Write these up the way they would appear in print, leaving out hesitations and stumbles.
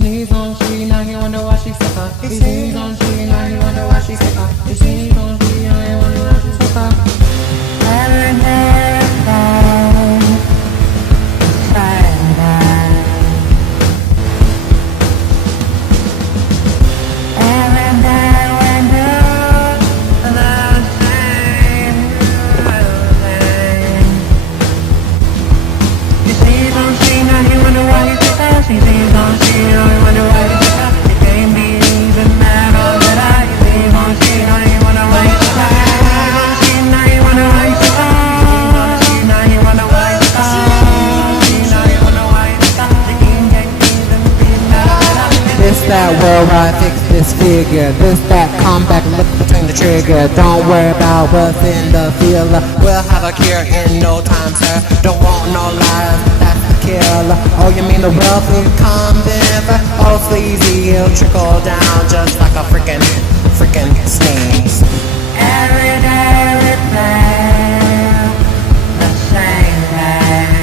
Sneeze on she, now you wonder why she suck up. He sneeze on she, now you wonder why she suck up. He sneeze on she, now you wonder why she suck up. This that worldwide fix this figure. This that comeback look between the trigger. Don't worry about what's in the field. We'll have a cure in no time, sir. Don't want no lies, that's the killer. Oh, you mean the wealthy come in? Oh, sleazy, he'll trickle down just like a freakin sneeze. Every day we play the same game.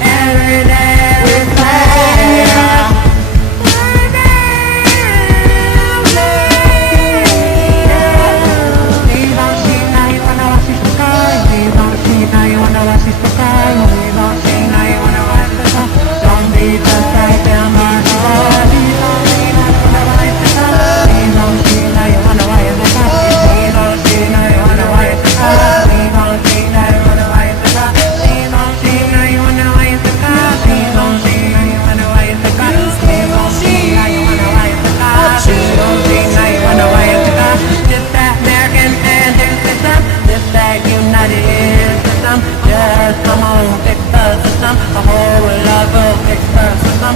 Every day we play the Please don't see now you wonder why she's so kind. Please don't see now you wonder why she's so kind. Please don't see now you wonder why she's so kind. Don't be just like them or please don't see now you wonder why she's so kind. Please don't see now you wonder why you're so kind. Please don't see now you wonder why you're so kind. Please don't see now you wonder why you're so kind. Please don't see now you wonder why you're so kind. Please don't see now you wonder why you're so kind. Please don't see now you wonder why you're so kind. Please don't see now you wonder why you're so kind. Just that American standard system, just that United system. Just come on, fix the system. The whole love will fix the system.